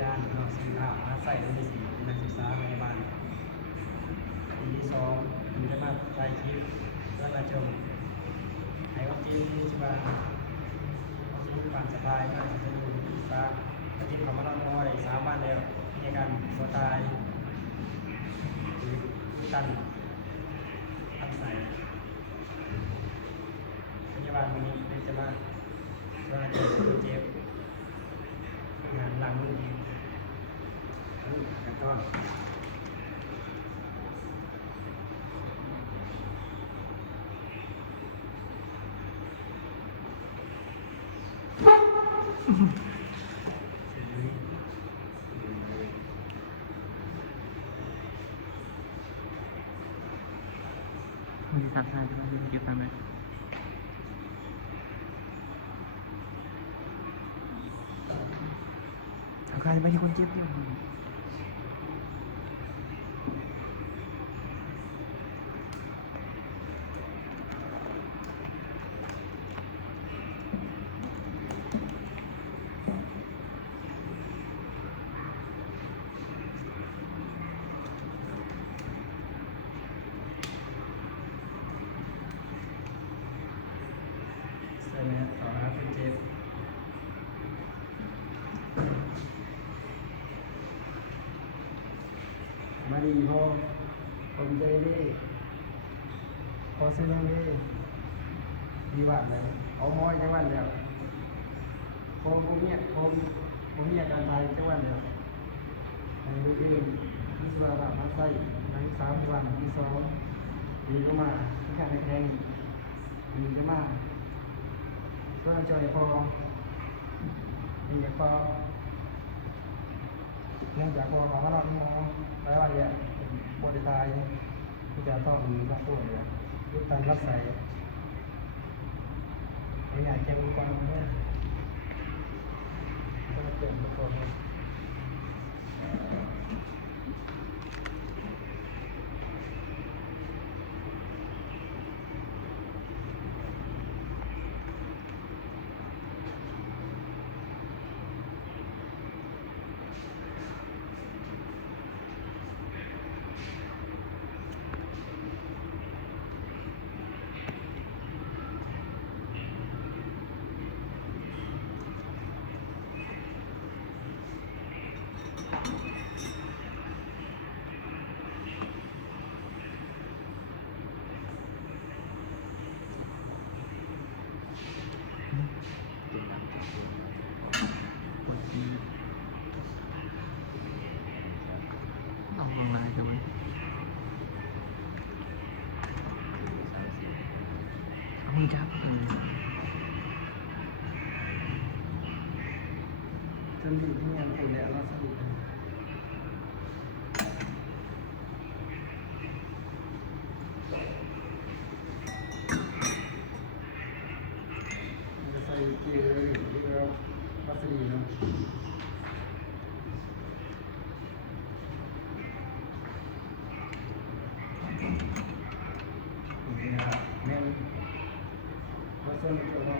ญาณเนาะสิ่งอาอาศัยในสิ่งนักศึกษาพยาบาลปีที่สองผมจะมาถ่ายคลิปแล้วมาชมให้วัคซีนที่จะมาวัคซีนผ่านสบายมากจะดูตาวัคซีนของเราน้อยสามารถแล้วในการตัวตายหรือตันอักเสบพยาบาลวันนี้จะมาเจอคนเจ็บงานหลังมือดีแล้วก็มีสักท่านที่มาเก็บตังค์ไหมเอาการไปที่คนเจ็บอยู่ใช่ไหมต่อครับคุณเจฟมาดีพอผมใจดีพอซื้อยังดีดีหวานเลยเอาม้อยจังหวัดเดียวพอผมเนี่ยผมเนี่ยการไทยจังหวัดเดียวในดูเองที่สบายแบบมาใส่ทั้ง3 วันที่2ดีก็มาที่แข่งแข่งดีก็มาก็จอยพอดีก็เนื่องจากพอของเราที่มองหลายวันเนี่ยปวดตายที่จะต้องมีรักปวดเลยยุคการรับใส่ไม่อยากแจ้งก่อนเนี่ยก็เปลี่ยนตัวเองปวดดีเอาลงลายกันไว้เอามือจับจนถึงที่งานไทยแล้วเราสรุปจะใส่เกียร์หรือว่าวัสดุเนาะนี่นะครับแม่นวัสดุตัวเรา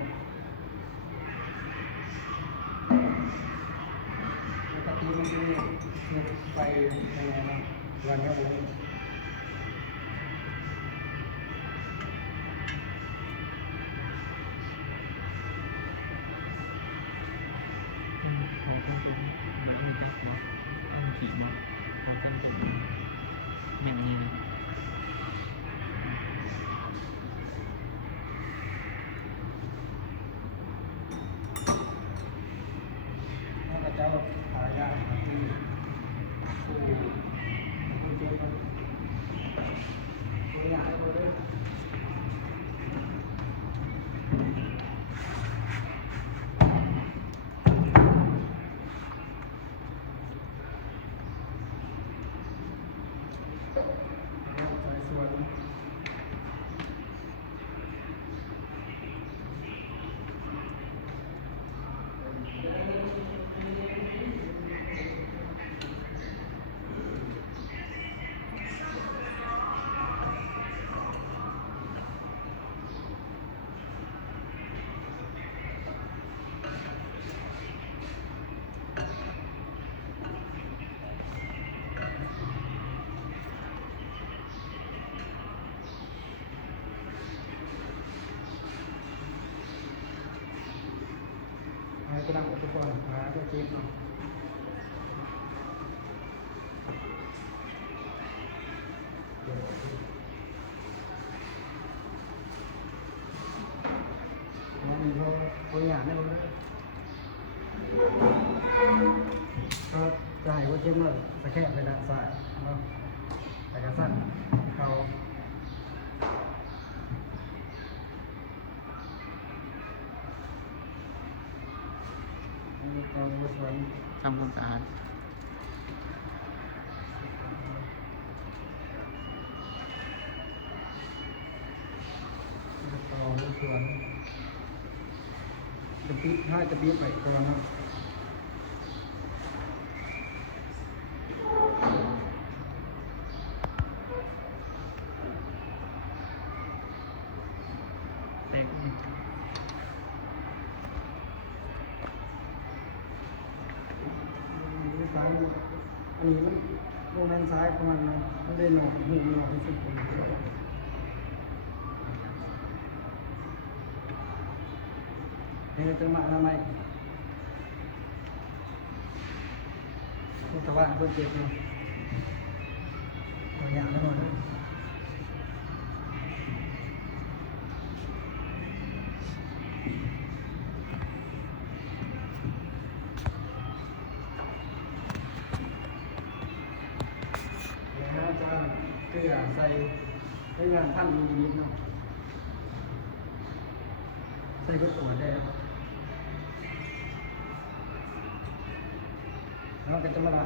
ปกติมันจะไปยังไงนะวันนี้เลยเขาต้องเป็นแบบนี้จับเนาะต้องขี่มาเขาต้องเป็นแม่งนี่เลยถ้าเจ้าหายากที่คุณเจมส์คุณอยากให้เขาด้วยส่วน จะนั่งอุปกรณ์หาตัวเจ็บเนาะมันมีตัวอย่างได้เลยก็จะให้ว่าเจ็บเลยตะแคงไปด้านซ้ายเนาะแต่กระสั้นเขาอันนี้ก็ส่วน ทำความสะอาด ต่อส่วนจะปีถ้าจะปีไปก่อนนะ เต็ม ซ้ายอันนี้มันโรงงานซ้ายประมาณนั้นมันได้หน่อยหูหน่อยที่สุดคนนี่เราจะมาทำไมแต่ว่าเพื่อนเจ็บเนาะตัวอย่างแล้วก่อนนะอาจารย์เกลือใส่ในงานพันมิลลิลิตรเนาะใส่ก็ตัวได้แล้วก็จะมาละ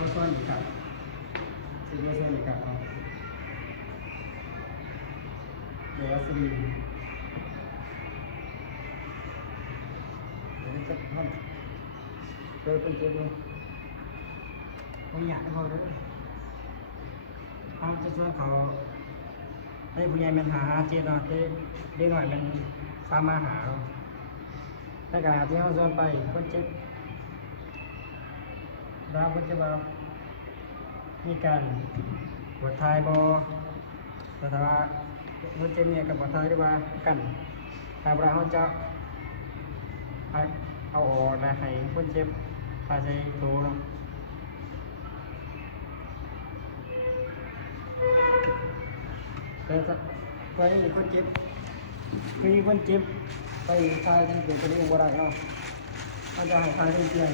ก็ส่วนอีกครับสิ่งที่ส่วนอีกครับเนาะเดี๋ยวสิเดี๋ยวจะทำเจอเป็นเจ็บเลยผมอยากให้เขาด้วยเขาจะช่วยเขาให้ผู้ใหญ่มันหาเจ็บเนาะได้หน่อยมันสามารถหาถ้าการที่เขาส่วนไปคนเจ็บเราก็จะมามีการปวดท้ายบอแต่ถ้าว่ามันจะมีกับปวดท้ายหรือว่ากันถ้าเราจะเอาออกนะให้คนเจ็บพาใจโตเนาะแต่ไปมีคนเจ็บคือมีคนเจ็บไปทายที่เกิดกระดูกบ่ได้เนาะเขาจะให้ทายเตียง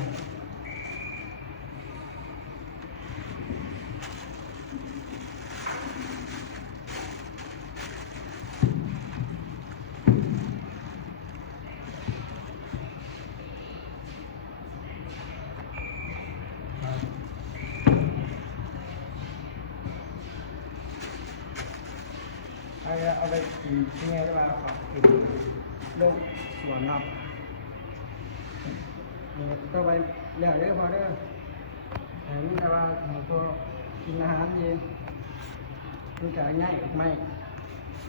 เอาไปกินที่ไงได้มาครับคือลูกสวนนับนี่ก็ไปเลี้ยงได้พอได้แต่นี่แต่ว่าหนูตัวกินอาหารเองมันจะง่ายไม่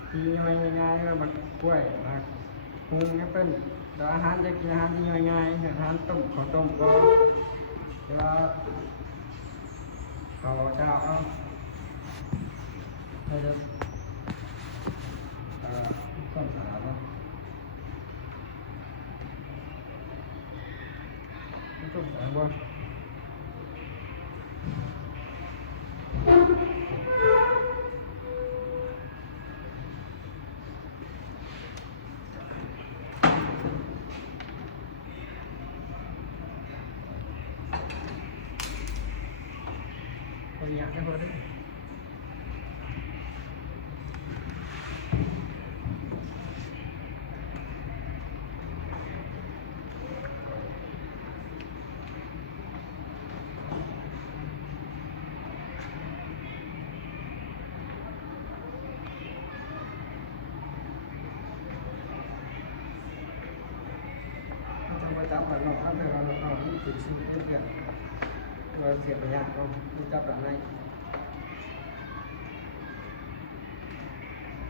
ทีย่อยง่ายๆแบบกล้วยนะหุงแอปเปิ้ลแต่อาหารจะกินอาหารที่ย่อยง่ายอาหารต้มข้าวต้มก็เวลาข้าวเจ้าเอาเราจะต้องสาระว่าต้องสาระว่าคนอยากให้พอได้จับแบบเราทำให้เราติดชิ้นเพื่อนเราเสียประหยัดเราจับแบบไหน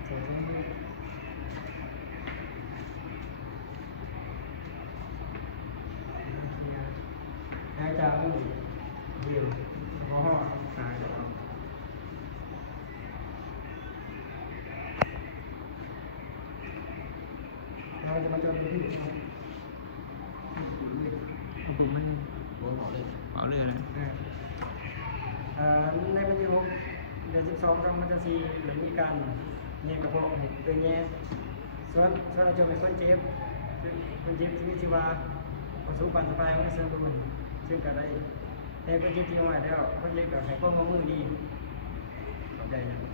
เสียทั้งที่ให้จับเยี่ยมเพราะว่าตายแล้วเราจะมาเจอที่ ผมมัน โดนเขาเลย เปล่าเลยเลย ในวันที่6 เดือน 12 2024เลยมีการแยกกระเพาะให้เป็นแย่ส่วนเราจะเป็นคนเจ็บที่ที่ว่าประสบการณ์สบายของเสริมตัวมันซึ่งก็ได้แต่คนเจ็บที่มาแล้วคนเจ็บก็ให้ความร่วมมือดีเข้าใจนะ